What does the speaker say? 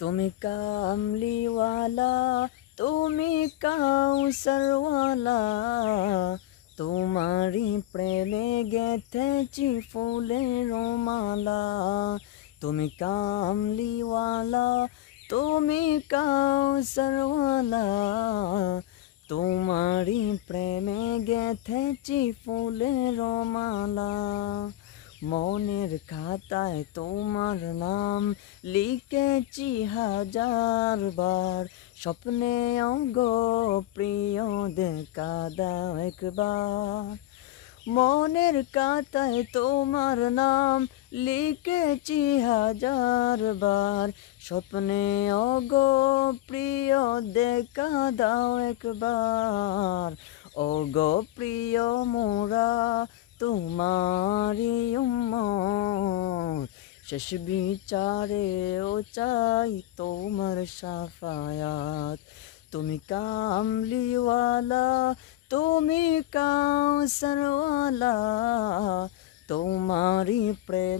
তুমি কামলিওয়ালা, তুমি কাউসারওয়ালা, তোমারি প্রেমে গেথেছি ফুলের মালা। তুমি কামলিওয়ালা, তুমি কাউসারওয়ালা, তোমারি প্রেমে গেথেছি ফুলের মালা। মনের খাতায় তোমার নাম লিখেছি হাজার বার, স্বপ্নে গো প্রিয় দেখা দাও একবার। মনের খাতায় তোমার নাম লিখেছি হাজার বার, স্বপ্নে গো প্রিয় দেখা দাও একবার। ও গো প্রিয় মোরা তোমারি উম্মত, শেষ বিচারেও চাই তোমার শাফায়াত। তুমি কামলিওয়ালা, তুমি কাউসারওয়ালা, তোমারি প্রেমে